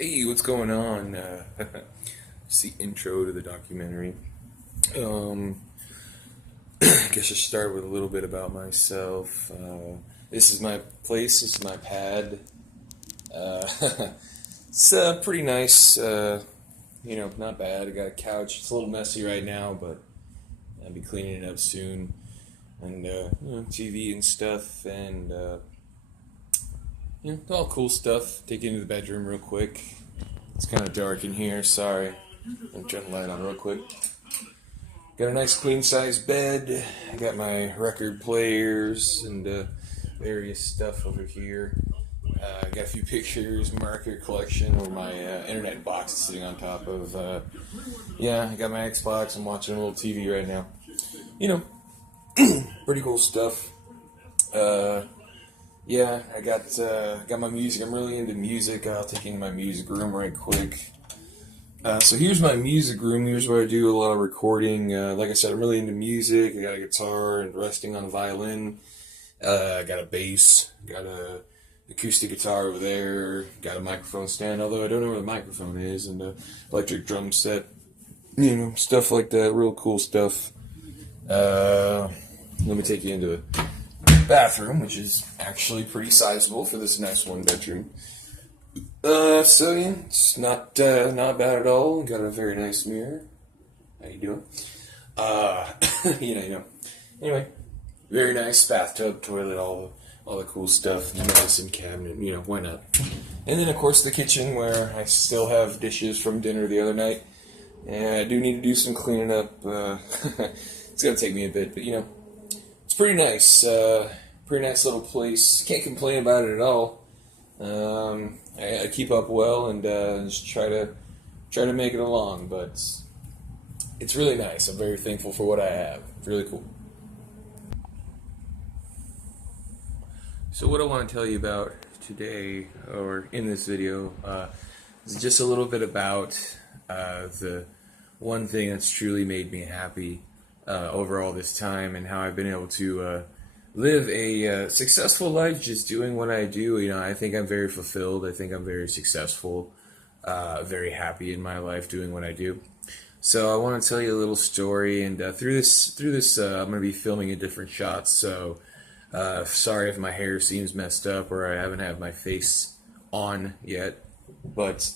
Hey, what's going on? It's the intro to the documentary. Um, I guess I'll start with a little bit about myself. This is my place. This is my pad. Uh, it's pretty nice. Not bad. I got a couch. It's a little messy right now, but I'll be cleaning it up soon. And TV and stuff, and all cool stuff. Take it into the bedroom real quick. It's kind of dark in here. Sorry. I'm turn the light on real quick. Got a nice queen size bed. I got my record players and various stuff over here. I got a few pictures, my record collection, or my internet box is sitting on top of. I got my Xbox. I'm watching a little TV right now. You know, pretty cool stuff. I got my music. I'm really into music. I'll take you into my music room right quick. So here's my music room. Here's where I do a lot of recording. Like I said, I'm really into music. I got a guitar and resting on a violin. I got a bass. Got a acoustic guitar over there. Got a microphone stand, although I don't know where the microphone is. And a electric drum set. Stuff like that. Real cool stuff. Let me take you into the bathroom, which is actually pretty sizable for this nice one bedroom. It's not bad at all. Got a very nice mirror. How you doing? Uh, Anyway, very nice bathtub, toilet, all the cool stuff. Medicine cabinet. Why not? And then of course the kitchen where I still have dishes from dinner the other night, and I do need to do some cleaning up. It's gonna take me a bit, but it's pretty nice. Pretty nice little place. Can't complain about it at all. I keep up well and just try to make it along, but it's really nice. I'm very thankful for what I have. It's really cool. So what I want to tell you about today, or in this video, is just a little bit about the one thing that's truly made me happy over all this time, and how I've been able to live a successful life just doing what I do. I think I'm very fulfilled. I think I'm very successful, very happy in my life doing what I do. So I want to tell you a little story, and through this, I'm going to be filming in different shots. So sorry if my hair seems messed up or I haven't had my face on yet, but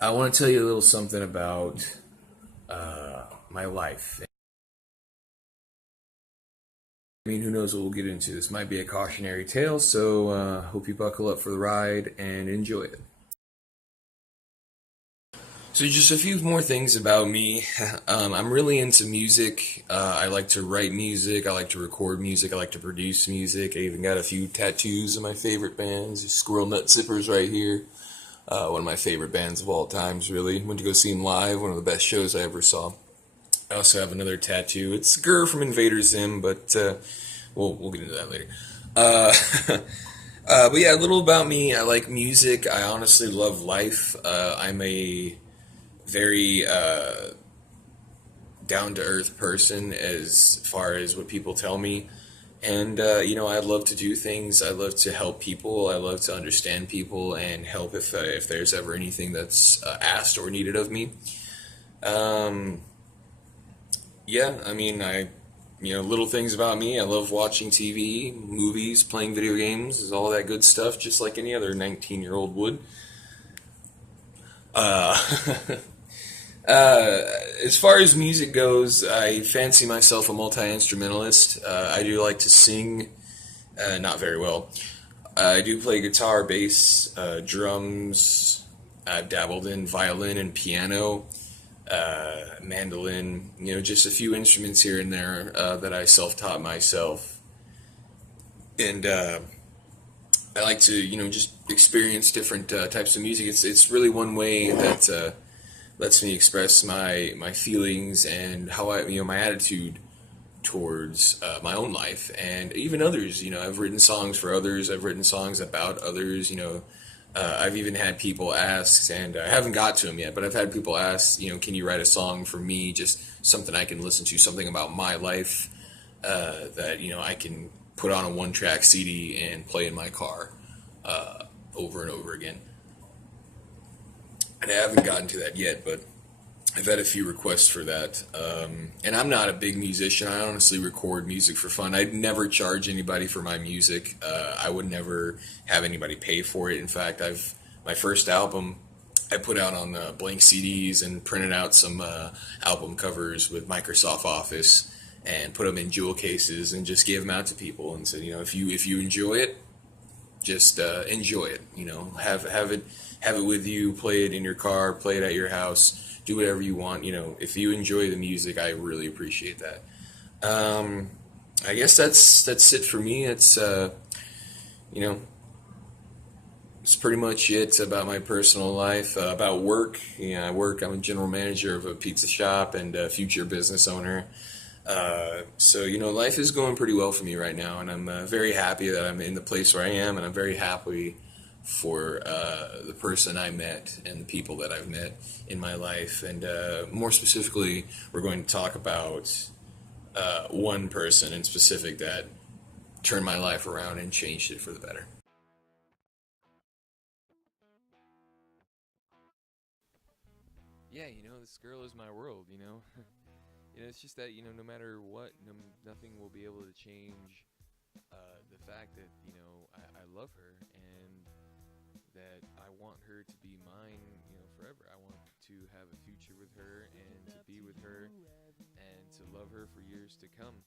I want to tell you a little something about my life. Who knows what we'll get into. This might be a cautionary tale, so hope you buckle up for the ride and enjoy it. So just a few more things about me. I'm really into music. I like to write music. I like to record music. I like to produce music. I even got a few tattoos of my favorite bands. Squirrel Nut Zippers right here. One of my favorite bands of all times, really. Went to go see them live. One of the best shows I ever saw. I also have another tattoo. It's Gurr from Invader Zim, but we'll get into that later. But yeah, a little about me. I like music. I honestly love life. I'm a very down-to-earth person as far as what people tell me. And, I love to do things. I love to help people. I love to understand people and help if there's ever anything that's asked or needed of me. Little things about me. I love watching TV, movies, playing video games, all that good stuff, just like any other 19-year-old would. As far as music goes, I fancy myself a multi-instrumentalist. I do like to sing, not very well. I do play guitar, bass, drums. I've dabbled in violin and piano. Mandolin, just a few instruments here and there that I self-taught myself. And I like to, just experience different types of music. It's really one way that lets me express my feelings and how my attitude towards my own life and even others. I've written songs for others. I've written songs about others. I've even had people ask, and I haven't got to them yet, but I've had people ask, can you write a song for me, just something I can listen to, something about my life that, I can put on a one-track CD and play in my car over and over again. And I haven't gotten to that yet, but I've had a few requests for that. And I'm not a big musician. I honestly record music for fun. I'd never charge anybody for my music. I would never have anybody pay for it. In fact, my first album I put out on blank CDs and printed out some album covers with Microsoft Office and put them in jewel cases and just gave them out to people and said, if you enjoy it, just enjoy it. Have it with you. Play it in your car. Play it at your house. Do whatever you want. If you enjoy the music, I really appreciate that. Um, I guess that's it for me. You know it's pretty much it about my personal life. About work, I work. I'm a general manager of a pizza shop and a future business owner. So life is going pretty well for me right now, and I'm very happy that I'm in the place where I am, and I'm very happy for the person I met and the people that I've met in my life. And more specifically, we're going to talk about one person in specific that turned my life around and changed it for the better. Yeah, this girl is my world. It's just that, no matter what, nothing will be able to change the fact that, I love her and that I want her to be mine, forever. I want to have a future with her and to be with her and to love her for years to come.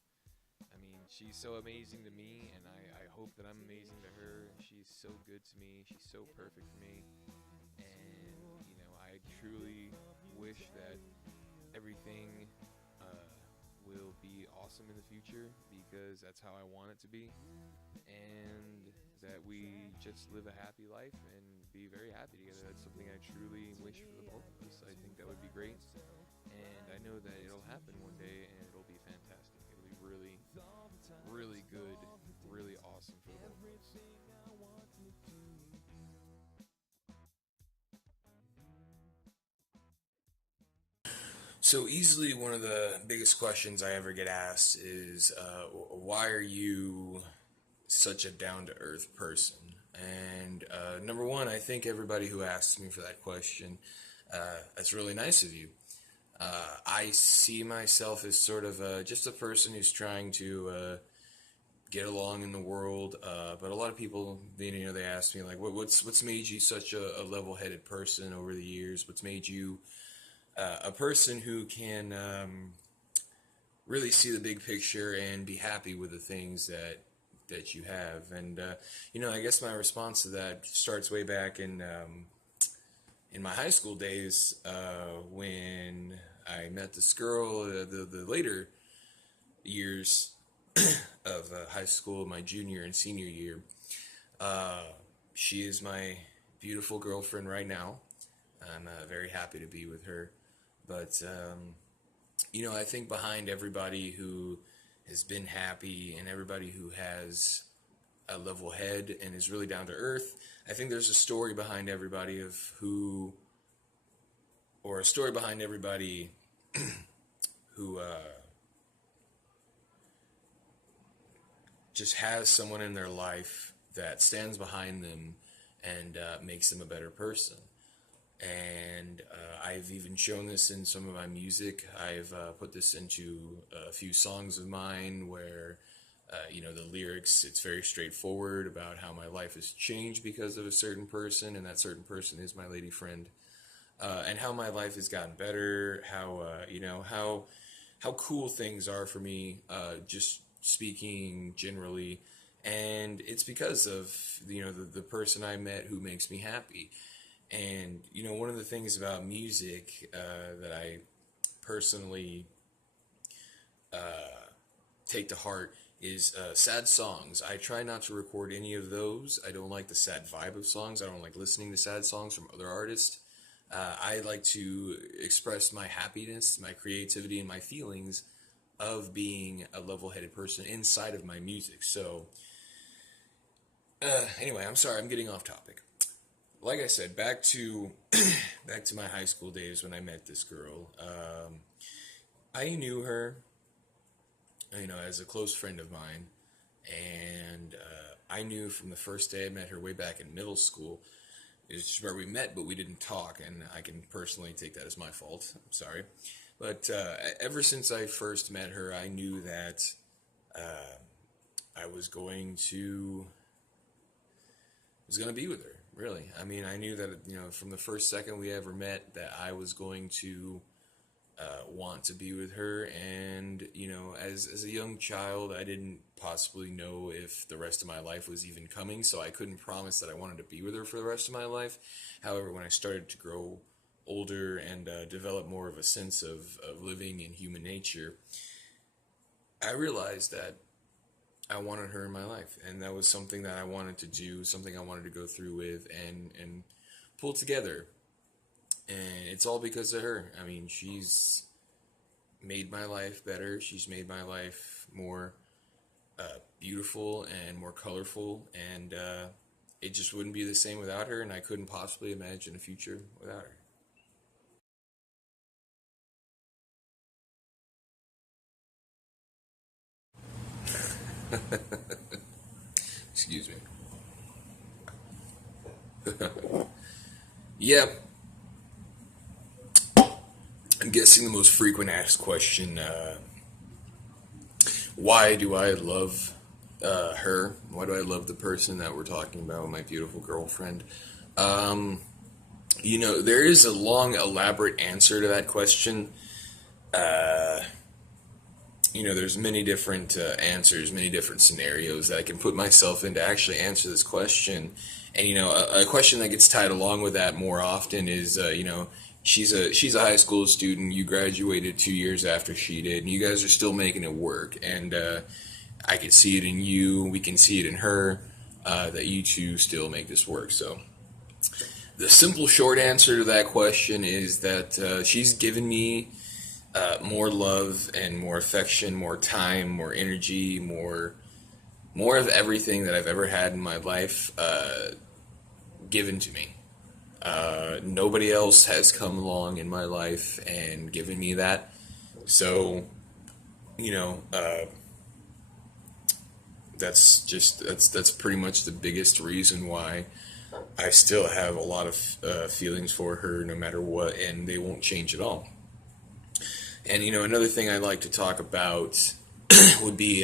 I mean, she's so amazing to me, and I hope that I'm amazing to her. She's so good to me. She's so perfect for me. And, I truly wish that everything uh, will be awesome in the future because that's how I want it to be. And that we just live a happy life and be very happy together. That's something I truly wish for the both of us. I think that would be great. And I know that it'll happen one day and it'll be fantastic. It'll be really, really good, really awesome for the both of us. So easily one of the biggest questions I ever get asked is, why are you such a down to earth person? And number one, I think everybody who asks me for that question, that's really nice of you. I see myself as sort of just a person who's trying to get along in the world. But a lot of people, they ask me like, what's made you such a level-headed person over the years? What's made you a person who can really see the big picture and be happy with the things that you have? And I guess my response to that starts way back in my high school days when I met this girl. The later years of high school, my junior and senior year. Uh, she is my beautiful girlfriend right now. I'm very happy to be with her. But I think behind everybody who has been happy and everybody who has a level head and is really down to earth, I think there's a story behind everybody of who, or a story behind everybody who just has someone in their life that stands behind them and makes them a better person. And I've even shown this in some of my music. I've put this into a few songs of mine where, the lyrics, it's very straightforward about how my life has changed because of a certain person, and that certain person is my lady friend. And how my life has gotten better, how cool things are for me, just speaking generally. And it's because of, the person I met who makes me happy. And one of the things about music that I personally take to heart is sad songs. I try not to record any of those. I don't like the sad vibe of songs. I don't like listening to sad songs from other artists. I like to express my happiness, my creativity, and my feelings of being a level-headed person inside of my music. So, anyway, I'm sorry, I'm getting off topic. Like I said, back to back to my high school days when I met this girl. I knew her, as a close friend of mine, and I knew from the first day I met her way back in middle school It's just where we met, but we didn't talk, and I can personally take that as my fault. I'm sorry. But ever since I first met her, I knew that I was going to be with her. Really, I mean, I knew that from the first second we ever met that I was going to want to be with her. And as a young child, I didn't possibly know if the rest of my life was even coming, so I couldn't promise that I wanted to be with her for the rest of my life. However, when I started to grow older and develop more of a sense of living in human nature, I realized that I wanted her in my life, and that was something that I wanted to do, something I wanted to go through with and pull together. And it's all because of her. I mean, she's made my life better. She's made my life more beautiful and more colorful, and it just wouldn't be the same without her, and I couldn't possibly imagine a future without her. Excuse me. Yeah, I'm guessing the most frequent asked question, why do I love her? Why do I love the person that we're talking about, my beautiful girlfriend? Um, there is a long, elaborate answer to that question. Uh, there's many different answers, many different scenarios that I can put myself in to actually answer this question. And a question that gets tied along with that more often is, she's a high school student. You graduated 2 years after she did, and you guys are still making it work. And I can see it in you. We can see it in her. That you two still make this work. So the simple, short answer to that question is that she's given me more love and more affection, more time, more energy, more of everything that I've ever had in my life given to me. Nobody else has come along in my life and given me that. So, you know, uh, that's pretty much the biggest reason why I still have a lot of feelings for her, no matter what, and they won't change at all. And another thing I'd like to talk about would be,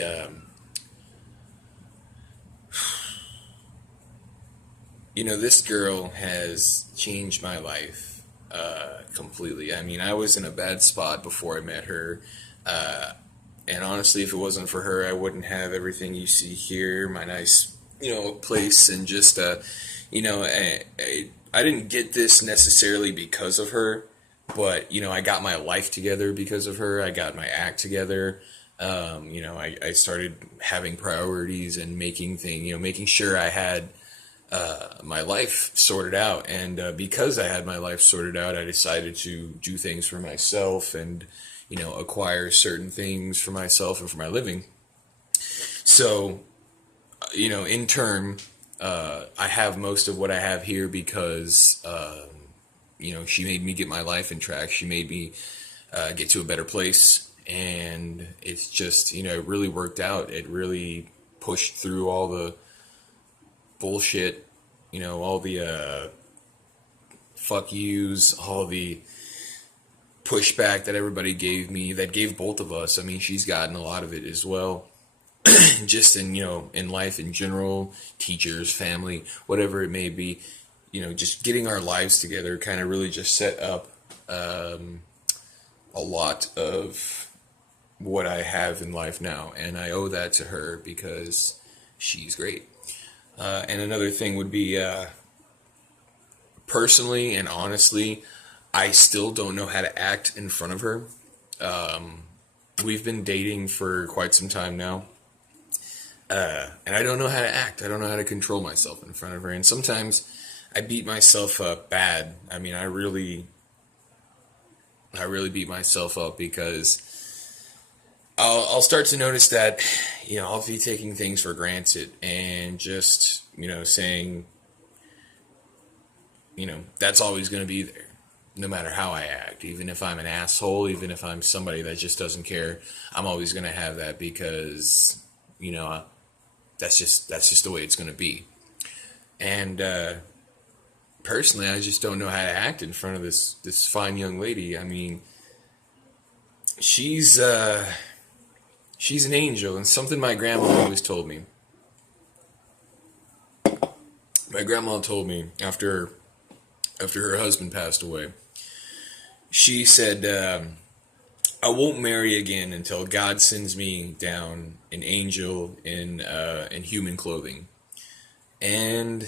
this girl has changed my life completely. I mean, I was in a bad spot before I met her. Uh, and honestly, if it wasn't for her, I wouldn't have everything you see here, my nice, place, and just, I didn't get this necessarily because of her, but, I got my life together because of her. I got my act together. I started having priorities and making sure I had my life sorted out. And because I had my life sorted out, I decided to do things for myself and, acquire certain things for myself and for my living. So, in turn, I have most of what I have here because, she made me get my life in track. She made me get to a better place. And it's just, it really worked out. It really pushed through all the bullshit, all the fuck yous, all the pushback that everybody gave me, that gave both of us. I mean, she's gotten a lot of it as well. Just in, in life in general, teachers, family, whatever it may be, just getting our lives together kind of really just set up a lot of what I have in life now. And I owe that to her because she's great. And another thing would be, personally and honestly, I still don't know how to act in front of her. Um, we've been dating for quite some time now, and I don't know how to act. I don't know how to control myself in front of her. And sometimes I beat myself up bad. I mean, I really beat myself up because I'll start to notice that, I'll be taking things for granted and just, saying, that's always going to be there, no matter how I act. Even if I'm an asshole, even if I'm somebody that just doesn't care, I'm always going to have that because, you know, that's just the way it's going to be. And personally, I just don't know how to act in front of this fine young lady. I mean, she's she's an angel, and something my grandma always told me. My grandma told me after her husband passed away. She said, "I won't marry again until God sends me down an angel in human clothing." And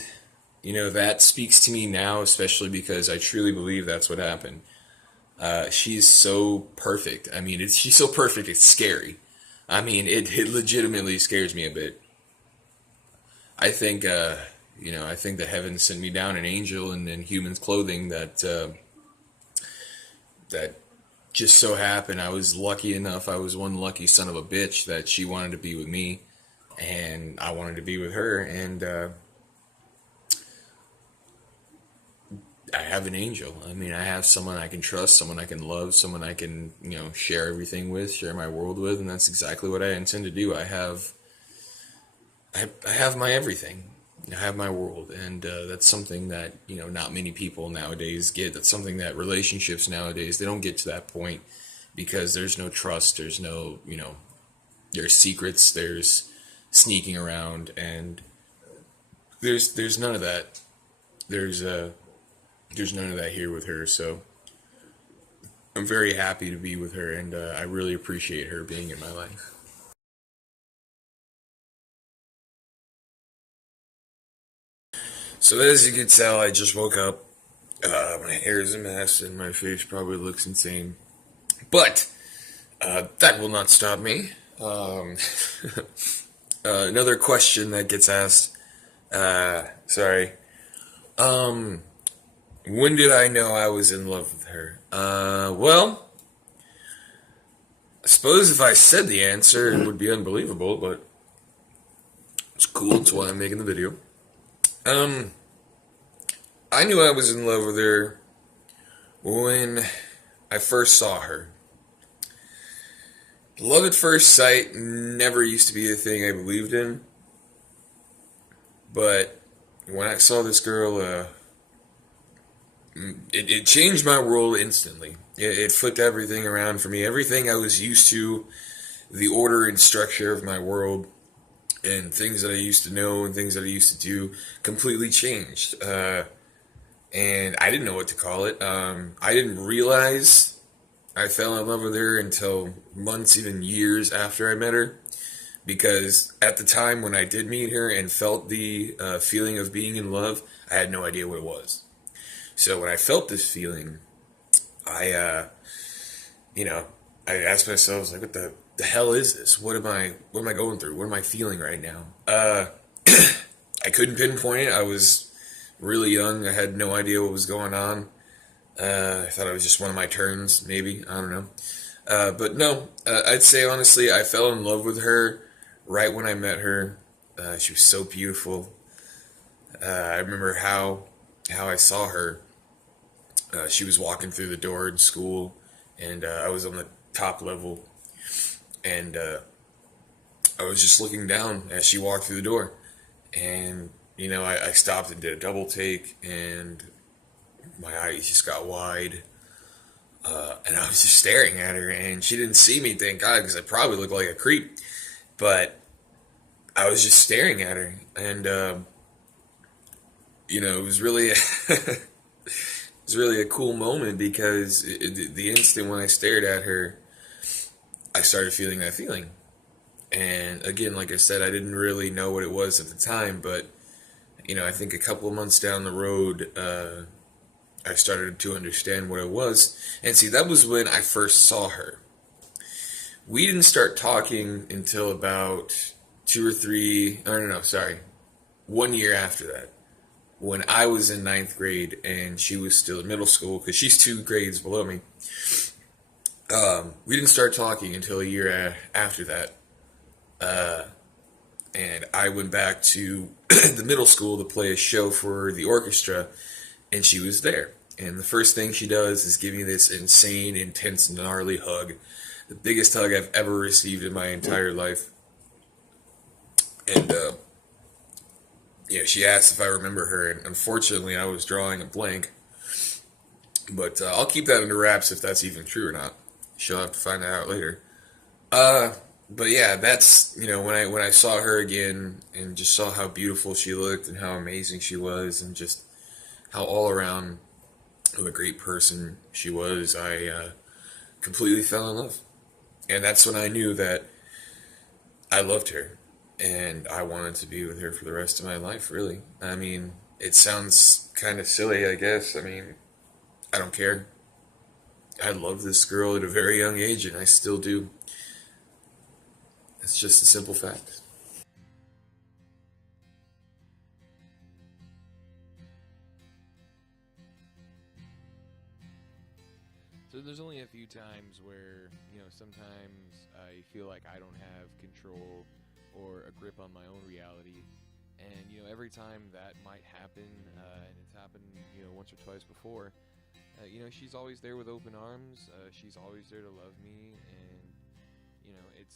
that speaks to me now, especially because I truly believe that's what happened. She's so perfect. I mean, she's so perfect, it's scary. I mean, it legitimately scares me a bit. I think, I think that heaven sent me down an angel in human's clothing that just so happened I was lucky enough. I was one lucky son of a bitch that she wanted to be with me, and I wanted to be with her, and I have an angel. I mean, I have someone I can trust, someone I can love, someone I can, share everything with, share my world with, and that's exactly what I intend to do. I have my everything. I have my world, and that's something that not many people nowadays get. That's something that relationships nowadays they don't get to that point because there's no trust. There's no there's secrets. There's sneaking around, and there's none of that. There's none of that here with her. So I'm very happy to be with her, and I really appreciate her being in my life. So as you can tell, I just woke up. My hair is a mess, and my face probably looks insane. But that will not stop me. Another question that gets asked. Sorry. When did I know I was in love with her? Well, I suppose if I said the answer, it would be unbelievable, but it's cool. That's why I'm making the video. I knew I was in love with her when I first saw her. Love at first sight never used to be a thing I believed in, but when I saw this girl, it changed my world instantly. It flipped everything around for me. Everything I was used to, the order and structure of my world, and things that I used to know and things that I used to do completely changed. And I didn't know what to call it. I didn't realize I fell in love with her until months, even years after I met her. Because at the time when I did meet her and felt the feeling of being in love, I had no idea what it was. So when I felt this feeling, I asked myself, I was like, what the hell is this? What am I going through? What am I feeling right now? I couldn't pinpoint it. I was really young. I had no idea what was going on. I thought it was just one of my turns, maybe. I don't know. But no, I'd say honestly, I fell in love with her right when I met her. She was so beautiful. I remember how I saw her. She was walking through the door in school, and I was on the top level, and I was just looking down as she walked through the door, and I stopped and did a double take, and my eyes just got wide, and I was just staring at her, and she didn't see me, thank God, because I probably looked like a creep, but I was just staring at her, and it was really it was really a cool moment because the instant when I stared at her, I started feeling that feeling. And again, like I said, I didn't really know what it was at the time, but I think a couple of months down the road, I started to understand what it was. And see, that was when I first saw her. We didn't start talking until about 1 year after that, when I was in ninth grade and she was still in middle school, because she's 2 grades below me. We didn't start talking until a year after that. And I went back to the middle school to play a show for the orchestra, and she was there. And the first thing she does is give me this insane, intense, gnarly hug. The biggest hug I've ever received in my entire life. And, she asked if I remember her, and unfortunately, I was drawing a blank. But I'll keep that under wraps if that's even true or not. She'll have to find that out later. Uh, but yeah, that's when I saw her again and just saw how beautiful she looked and how amazing she was and just how all around of a great person she was. I completely fell in love, and that's when I knew that I loved her and I wanted to be with her for the rest of my life. Really, I mean, it sounds kind of silly, I guess. I mean, I don't care. I loved this girl at a very young age, and I still do. It's just a simple fact. So there's only a few times where, sometimes I feel like I don't have control or a grip on my own reality. And, every time that might happen, and it's happened, once or twice before, she's always there with open arms. She's always there to love me. And,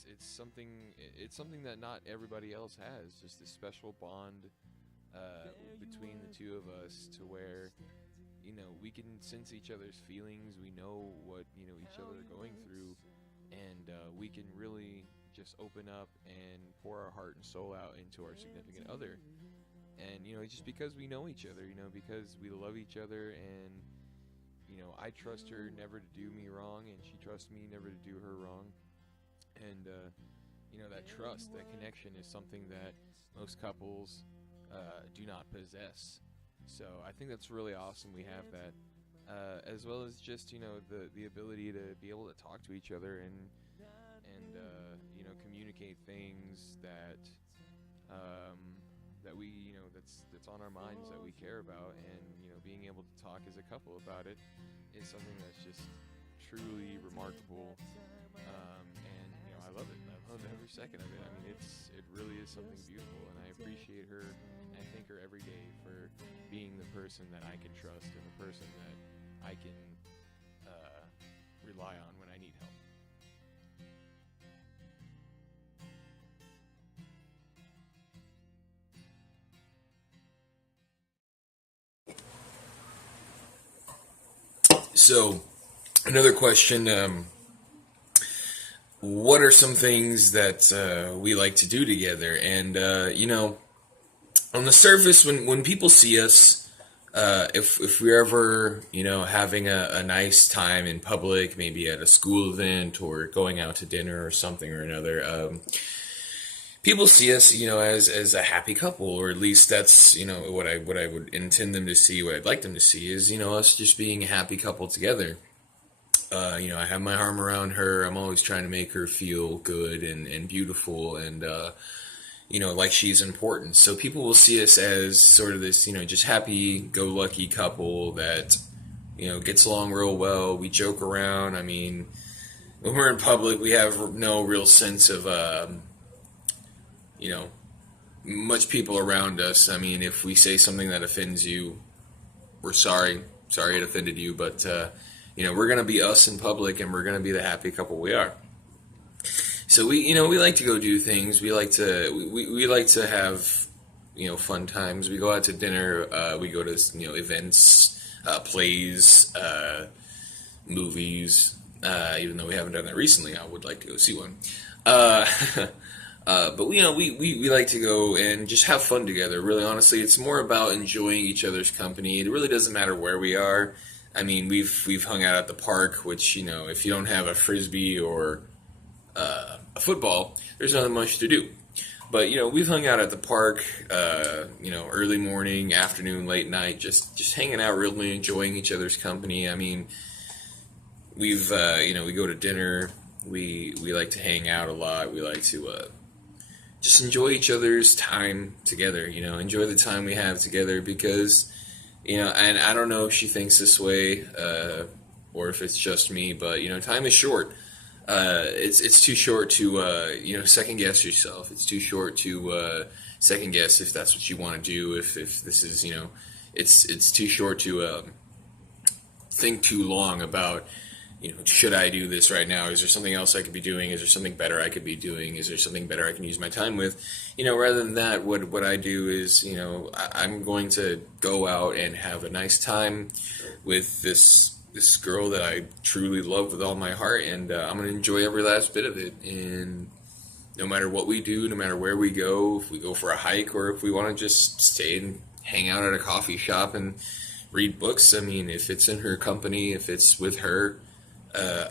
it's something that not everybody else has, just this special bond between the two of us to where we can sense each other's feelings. We know what each other are going through, and we can really just open up and pour our heart and soul out into our significant other. And it's just because we know each other, because we love each other, and I trust her never to do me wrong, and she trusts me never to do her wrong. And that trust, that connection, is something that most couples do not possess. So I think that's really awesome. We have that, as well as just the ability to be able to talk to each other and communicate things that that we that's on our minds, that we care about, and being able to talk as a couple about it is something that's just truly remarkable. And I love it. I love every second of it. I mean, it really is something beautiful, and I appreciate her. And I thank her every day for being the person that I can trust and the person that I can rely on when I need help. So, another question: what are some things that we like to do together? And on the surface, when people see us, if we're ever having a nice time in public, maybe at a school event or going out to dinner or something or another, people see us as a happy couple, or at least that's what I would intend them to see, what I'd like them to see is us just being a happy couple together. I have my arm around her. I'm always trying to make her feel good and beautiful, and like she's important. So people will see us as sort of this, just happy-go-lucky couple that, gets along real well. We joke around. I mean, when we're in public, we have no real sense of, you know, much people around us. I mean, if we say something that offends you, we're sorry. Sorry it offended you, but, we're going to be us in public, and we're going to be the happy couple we are. So we like to go do things. We like to have, fun times. We go out to dinner. We go to, events, plays, movies. Even though we haven't done that recently, I would like to go see one. Uh, but we like to go and just have fun together. Really, honestly, it's more about enjoying each other's company. It really doesn't matter where we are. I mean, we've hung out at the park, which if you don't have a frisbee or a football, there's not much to do. But we've hung out at the park, early morning, afternoon, late night, just hanging out, really enjoying each other's company. I mean, we've we go to dinner. We like to hang out a lot. We like to just enjoy each other's time together. Enjoy the time we have together because and I don't know if she thinks this way or if it's just me, but time is short. It's too short to second guess yourself. It's too short to second guess if that's what you want to do. If this is it's too short to think too long about should I do this right now? Is there something else I could be doing? Is there something better I could be doing? Is there something better I can use my time with? Rather than that, what I do is, I'm going to go out and have a nice time with this girl that I truly love with all my heart, and I'm going to enjoy every last bit of it. And no matter what we do, no matter where we go, if we go for a hike or if we want to just stay and hang out at a coffee shop and read books, I mean, if it's in her company, if it's with her,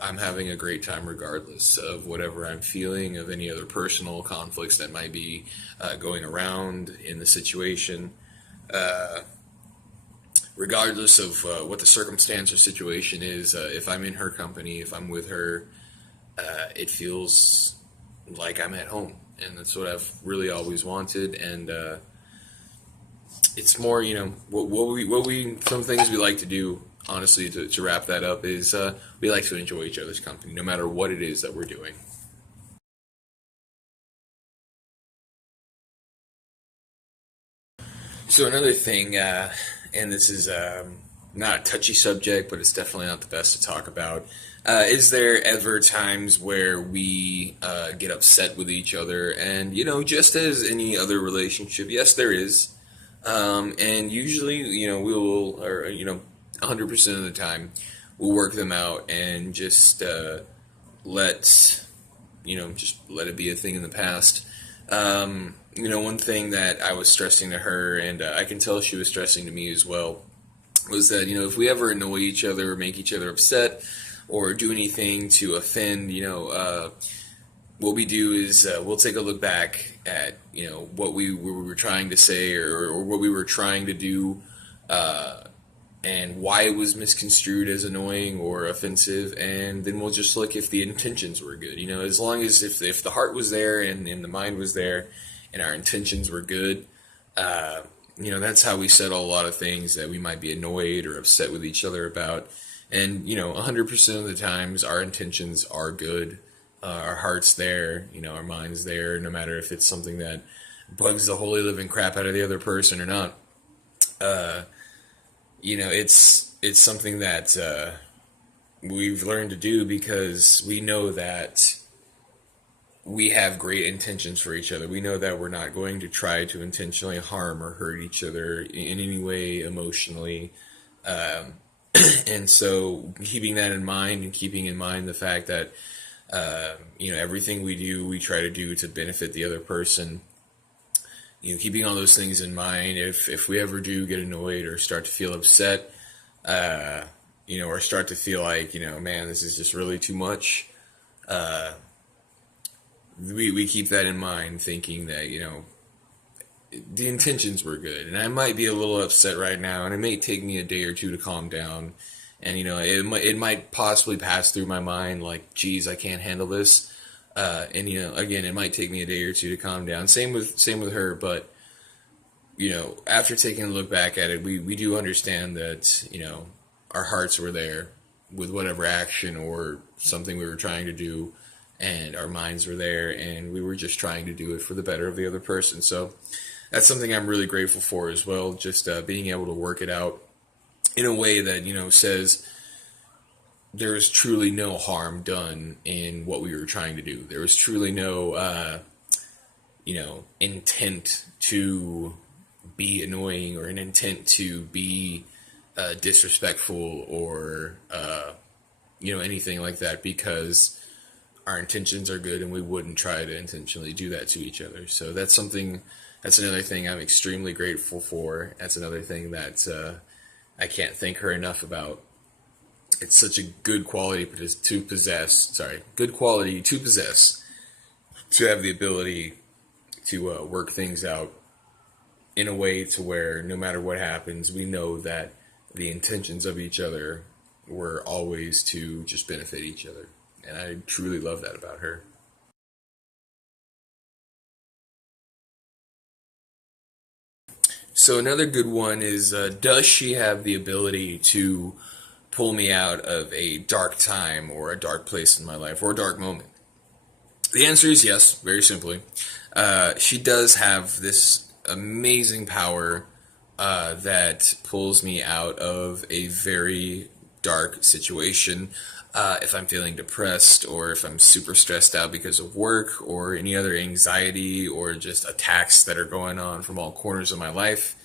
I'm having a great time regardless of whatever I'm feeling, of any other personal conflicts that might be going around in the situation. Regardless of what the circumstance or situation is, if I'm in her company, if I'm with her, it feels like I'm at home. And that's what I've really always wanted. And it's more, some things we like to do, honestly, to wrap that up, is we like to enjoy each other's company, no matter what it is that we're doing. So another thing, and this is not a touchy subject, but it's definitely not the best to talk about. Is there ever times where we get upset with each other? And, just as any other relationship, yes, there is. And usually, we will, or, 100% of the time, we'll work them out and just let, just let it be a thing in the past. One thing that I was stressing to her, and I can tell she was stressing to me as well, was that, if we ever annoy each other or make each other upset or do anything to offend, what we do is we'll take a look back at, what we were trying to say, or what we were trying to do, and why it was misconstrued as annoying or offensive, and then we'll just look if the intentions were good. As long as if the heart was there and the mind was there and our intentions were good, that's how we settle a lot of things that we might be annoyed or upset with each other about. And 100% of the times our intentions are good, our heart's there, our mind's there, no matter if it's something that bugs the holy living crap out of the other person or not. It's something that we've learned to do because we know that we have great intentions for each other. We know that we're not going to try to intentionally harm or hurt each other in any way emotionally. And so keeping that in mind, and keeping in mind the fact that, everything we do, we try to do to benefit the other person. Keeping all those things in mind, if we ever do get annoyed or start to feel upset, or start to feel like, man, this is just really too much, we keep that in mind, thinking that, the intentions were good. And I might be a little upset right now, and it may take me a day or two to calm down. And, it might possibly pass through my mind like, geez, I can't handle this. And again, it might take me a day or two to calm down. Same with her, but after taking a look back at it, we do understand that our hearts were there with whatever action or something we were trying to do, and our minds were there, and we were just trying to do it for the better of the other person. So that's something I'm really grateful for as well. Just being able to work it out in a way that says there is truly no harm done in what we were trying to do. There was truly no, intent to be annoying, or an intent to be disrespectful, or, anything like that, because our intentions are good and we wouldn't try to intentionally do that to each other. So that's another thing I'm extremely grateful for. That's another thing that I can't thank her enough about. It's such a good quality to possess, to have the ability to work things out in a way to where no matter what happens, we know that the intentions of each other were always to just benefit each other. And I truly love that about her. So another good one is, does she have the ability to pull me out of a dark time or a dark place in my life or a dark moment? The answer is yes, very simply. She does have this amazing power that pulls me out of a very dark situation, if I'm feeling depressed or if I'm super stressed out because of work or any other anxiety or just attacks that are going on from all corners of my life,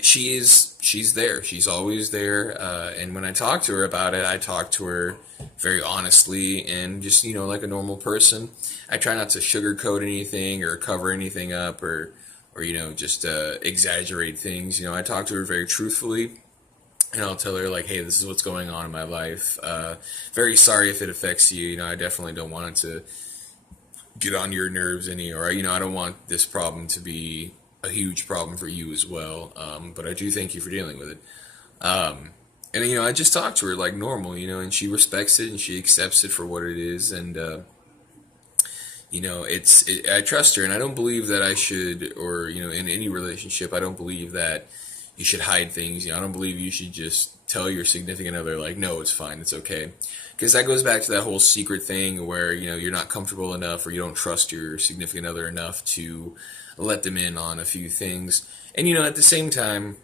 she's there. She's always there. And when I talk to her about it, I talk to her very honestly and just, like a normal person. I try not to sugarcoat anything or cover anything up or just exaggerate things. I talk to her very truthfully, and I'll tell her like, hey, this is what's going on in my life. Very sorry if it affects you. I definitely don't want it to get on your nerves or I don't want this problem to be a huge problem for you as well. But I do thank you for dealing with it. And I just talk to her like normal, and she respects it and she accepts it for what it is. And I trust her, and I don't believe that I should, or in any relationship, I don't believe that you should hide things. I don't believe you should just tell your significant other like, no, it's fine, it's okay, because that goes back to that whole secret thing where you're not comfortable enough or you don't trust your significant other enough to let them in on a few things. And at the same time,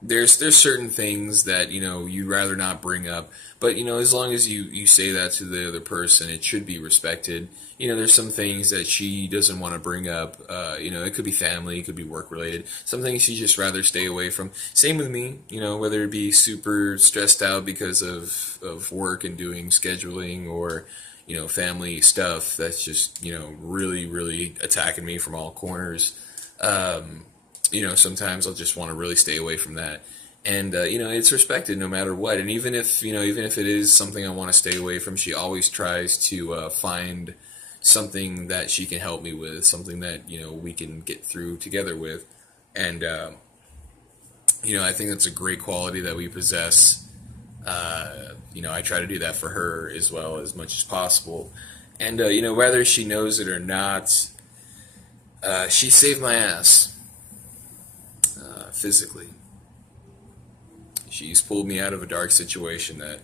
there's certain things that you'd rather not bring up, but as long as you say that to the other person, it should be respected. There's some things that she doesn't want to bring up. It could be family, it could be work related. Some things she just rather stay away from. Same with me. Whether it be super stressed out because of work and doing scheduling or family stuff that's just really really attacking me from all corners. Sometimes I'll just want to really stay away from that. And, it's respected no matter what. And even if it is something I want to stay away from, she always tries to find something that she can help me with, something that, we can get through together with. And, I think that's a great quality that we possess. I try to do that for her as well as much as possible. And, whether she knows it or not, she saved my ass. Physically. She's pulled me out of a dark situation that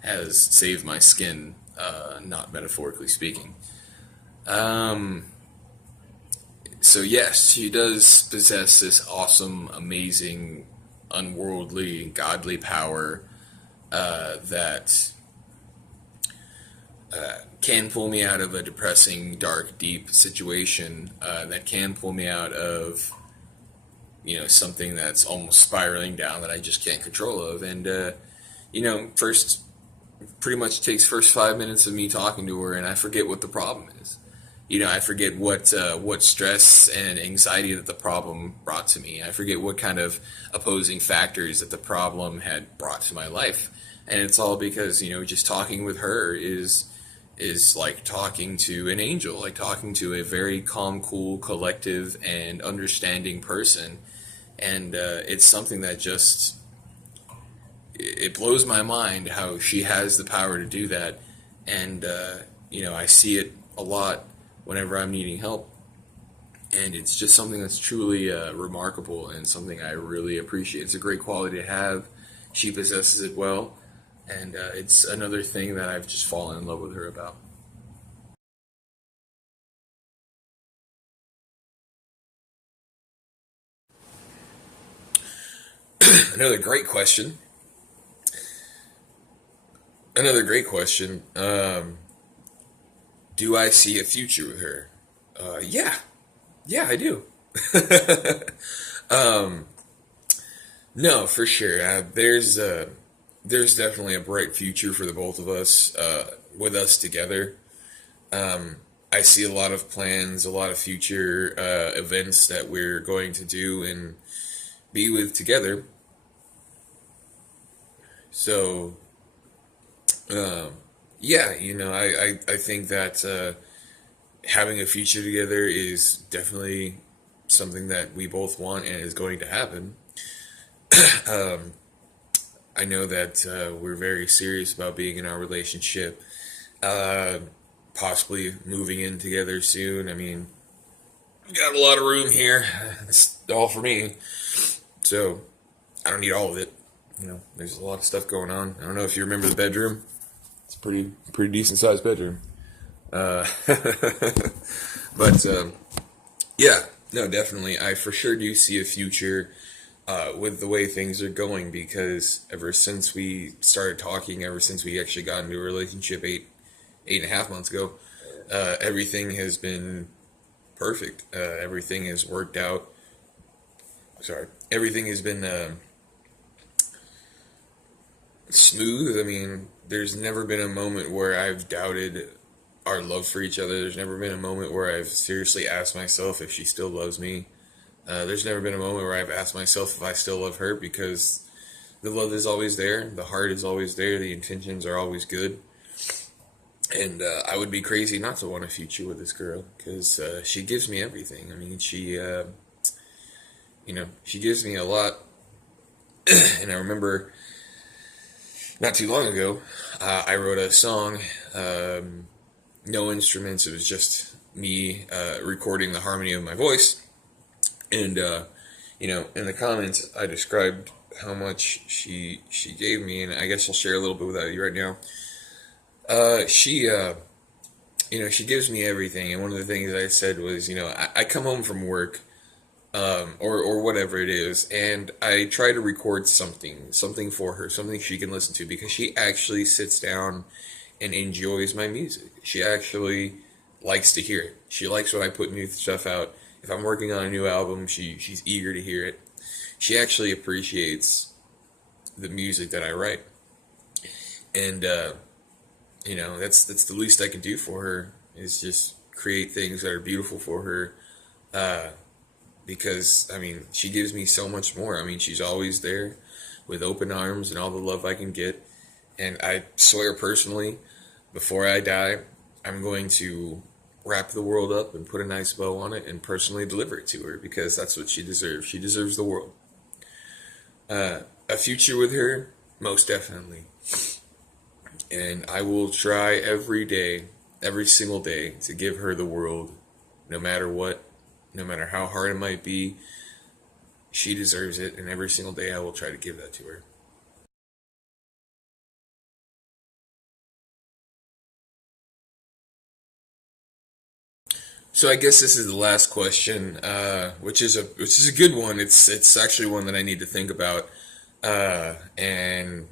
has saved my skin, not metaphorically speaking. So yes, she does possess this awesome, amazing, unworldly, godly power that can pull me out of a depressing, dark, deep situation, that can pull me out of something that's almost spiraling down that I just can't control of. And, first 5 minutes of me talking to her and I forget what the problem is. I forget what stress and anxiety that the problem brought to me. I forget what kind of opposing factors that the problem had brought to my life. And it's all because, just talking with her is like talking to an angel, like talking to a very calm, cool, collective, and understanding person. And it's something that just, it blows my mind how she has the power to do that. And, I see it a lot whenever I'm needing help. And it's just something that's truly remarkable and something I really appreciate. It's a great quality to have. She possesses it well. And it's another thing that I've just fallen in love with her about. Another great question. Do I see a future with her? Yeah. Yeah, I do. No, for sure. There's definitely a bright future for the both of us, with us together. I see a lot of plans, a lot of future events that we're going to do and be with together. So, yeah, I think that having a future together is definitely something that we both want and is going to happen. I know that we're very serious about being in our relationship, possibly moving in together soon. I mean, we got a lot of room here. It's all for me. So, I don't need all of it. There's a lot of stuff going on. I don't know if you remember the bedroom. It's a pretty decent sized bedroom. But, yeah, no, definitely. I for sure do see a future. with the way things are going, because ever since we started talking, ever since we actually got into a relationship 8.5 months ago, everything has been perfect. Everything has worked out. Sorry, everything has been smooth. I mean, there's never been a moment where I've doubted our love for each other. There's never been a moment where I've seriously asked myself if she still loves me. There's never been a moment where I've asked myself if I still love her, because the love is always there, the heart is always there, the intentions are always good. And I would be crazy not to want a future with this girl, because she gives me everything. I mean, she gives me a lot. And I remember not too long ago, I wrote a song, no instruments, it was just me recording the harmony of my voice. And, in the comments, I described how much she gave me, and I guess I'll share a little bit with you right now. She gives me everything, and one of the things I said was, I come home from work, or whatever it is, and I try to record something for her, something she can listen to, because she actually sits down and enjoys my music. She actually likes to hear it. She likes when I put new stuff out. If I'm working on a new album, she's eager to hear it. She actually appreciates the music that I write, and that's the least I can do for her, is just create things that are beautiful for her. Because I mean, she gives me so much more. I mean, she's always there with open arms and all the love I can get. And I swear personally, before I die, I'm going to wrap the world up and put a nice bow on it and personally deliver it to her, because that's what she deserves. She deserves the world. A future with her, most definitely. And I will try every day, every single day, to give her the world, no matter what, no matter how hard it might be. She deserves it, and every single day I will try to give that to her. So I guess this is the last question, which is a good one. It's actually one that I need to think about. And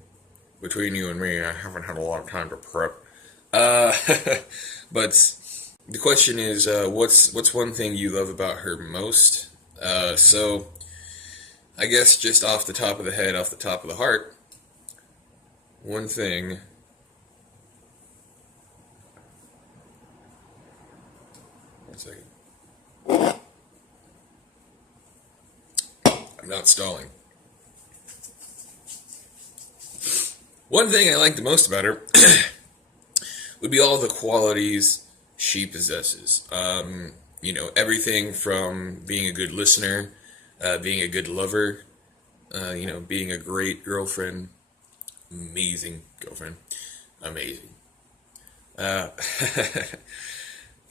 between you and me, I haven't had a lot of time to prep. Uh, but the question is, what's one thing you love about her most? So I guess just off the top of the head, off the top of the heart, one thing. One second. I'm not stalling. One thing I like the most about her would be all the qualities she possesses. Everything from being a good listener, being a good lover, being a great girlfriend, amazing girlfriend, amazing. Uh,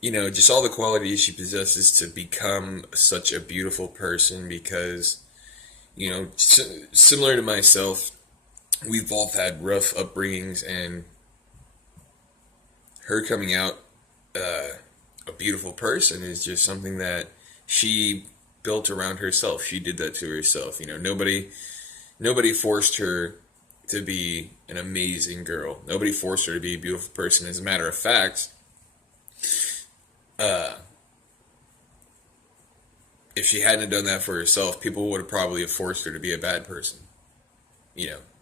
just all the qualities she possesses to become such a beautiful person, because, similar to myself, we've both had rough upbringings, and her coming out a beautiful person is just something that she built around herself. She did that to herself. Nobody forced her to be an amazing girl. Nobody forced her to be a beautiful person. As a matter of fact, uh, if she hadn't done that for herself, people would have probably have forced her to be a bad person.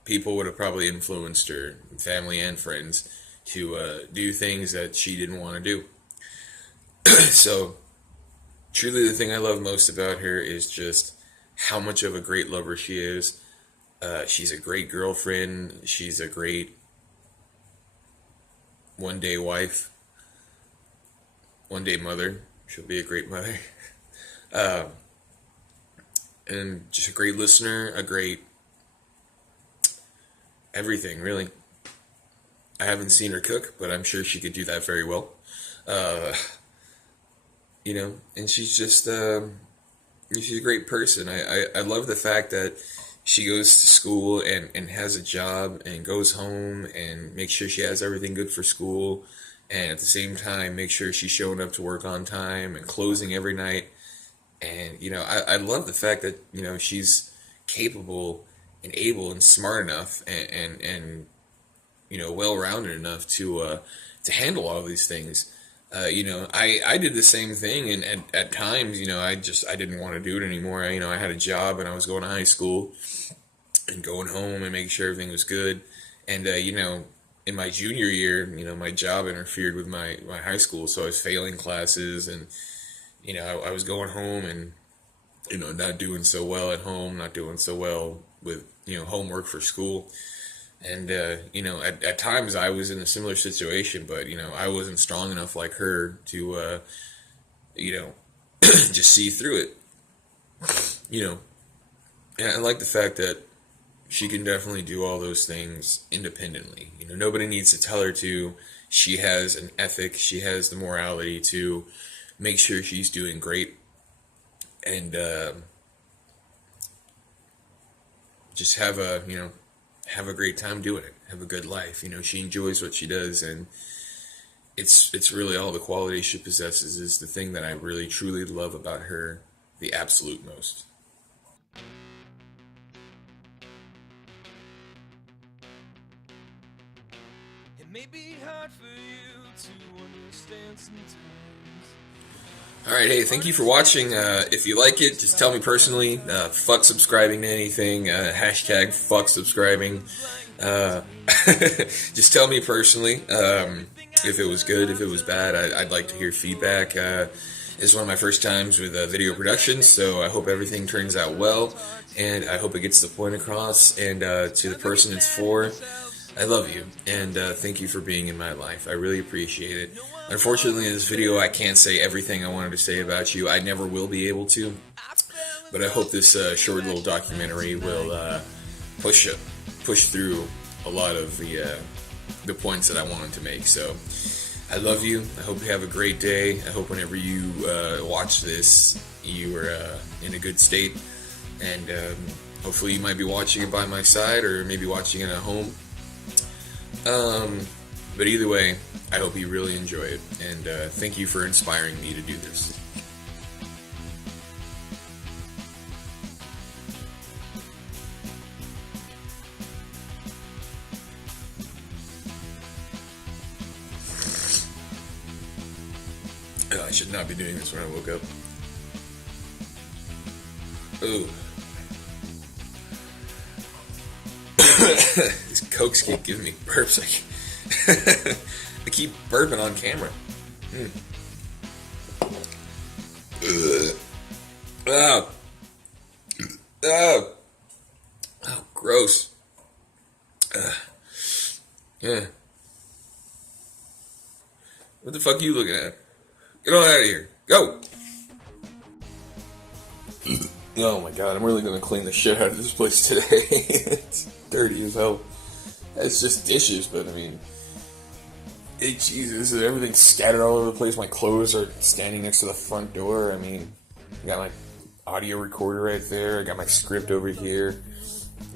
People would have probably influenced her, family and friends, to do things that she didn't want to do. So, truly, the thing I love most about her is just how much of a great lover she is. She's a great girlfriend. She's a great one day wife, one day mother. She'll be a great mother. Uh, and just a great listener, a great everything, really. I haven't seen her cook, but I'm sure she could do that very well. Uh, and she's a great person. I love the fact that she goes to school and has a job and goes home and makes sure she has everything good for school, and at the same time make sure she's showing up to work on time and closing every night. And I love the fact that she's capable and able and smart enough and well-rounded enough to handle all these things. I did the same thing, and at times, I didn't want to do it anymore. I had a job and I was going to high school and going home and making sure everything was good. And in my junior year, my job interfered with my high school, so I was failing classes, and I was going home and not doing so well at home, not doing so well with homework for school. And at times I was in a similar situation, but I wasn't strong enough like her to just see through it. And I like the fact that she can definitely do all those things independently. Nobody needs to tell her to. She has an ethic. She has the morality to make sure she's doing great, and just have a great time doing it. Have a good life. She enjoys what she does, and it's really all the qualities she possesses is the thing that I really truly love about her the absolute most. It may be hard for you to understand sometimes. Alright, hey, thank you for watching. If you like it, just tell me personally. Fuck subscribing to anything. Hashtag fuck subscribing. Just tell me personally if it was good, if it was bad. I'd like to hear feedback. It's one of my first times with video production, so I hope everything turns out well, and I hope it gets the point across. And to the person it's for, I love you, and thank you for being in my life. I really appreciate it. Unfortunately, in this video, I can't say everything I wanted to say about you. I never will be able to, but I hope this short little documentary will push through a lot of the points that I wanted to make. So, I love you. I hope you have a great day. I hope whenever you watch this, you are in a good state, and hopefully you might be watching it by my side, or maybe watching it at home. But either way, I hope you really enjoy it, and thank you for inspiring me to do this. I should not be doing this when I woke up. Ooh. These cokes keep giving me burps. I keep burping on camera. Oh. Oh. Oh, gross. Yeah. What the fuck are you looking at? Get on out of here. Go! Oh my god, I'm really gonna clean the shit out of this place today. It's dirty as hell. It's just dishes, but I mean, Jesus, everything's scattered all over the place. My clothes are standing next to the front door. I mean, I got my audio recorder right there. I got my script over here.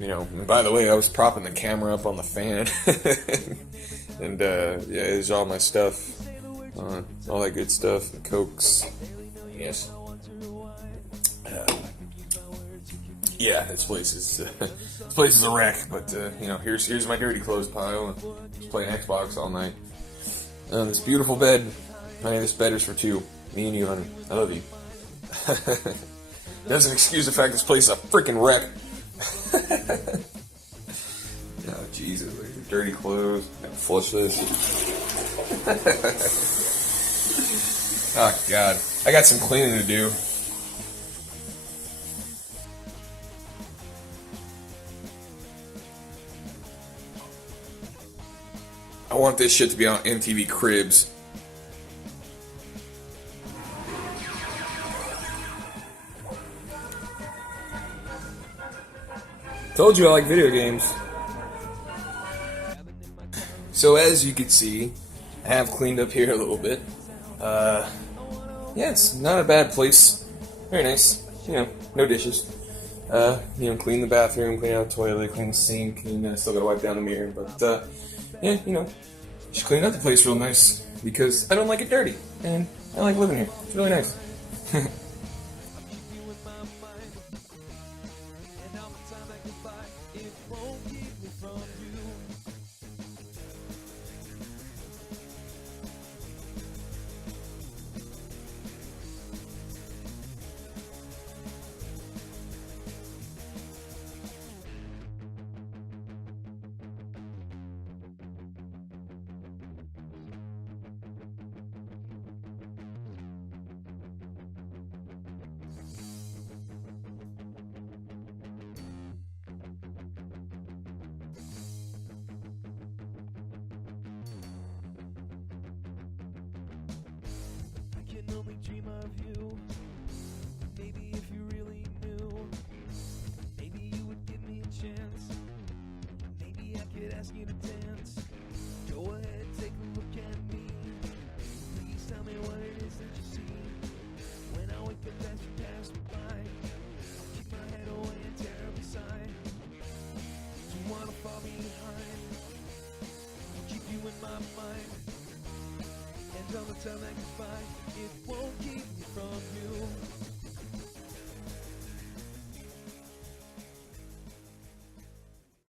And by the way, I was propping the camera up on the fan. And yeah, there's all my stuff. All that good stuff. The cokes. Yes. Yeah, this place is a wreck. But here's my dirty clothes pile. Just playing Xbox all night. This beautiful bed. Honey, this bed is for two. Me and you, honey. I love you. Doesn't excuse the fact this place is a freaking wreck. Oh, Jesus. Like the dirty clothes. Gotta flush this. Oh, God. I got some cleaning to do. I want this shit to be on MTV Cribs. Told you I like video games. So as you can see, I have cleaned up here a little bit. Yeah, it's not a bad place. Very nice. No dishes. Clean the bathroom, clean out the toilet, clean the sink, and still gotta wipe down the mirror. But yeah, just clean up the place real nice because I don't like it dirty, and I like living here. It's really nice. It won't keep me from you. I can only dream of you. Maybe if you really knew, maybe you would give me a chance. Maybe I could ask you to dance. Go ahead, take a look at me. Please tell me what it is that you see. When I wake up as you pass me by, I'll keep my head away and terribly sigh. Don't wanna fall behind, I'll keep you in my mind. And all the time that goes by, it won't keep me from you.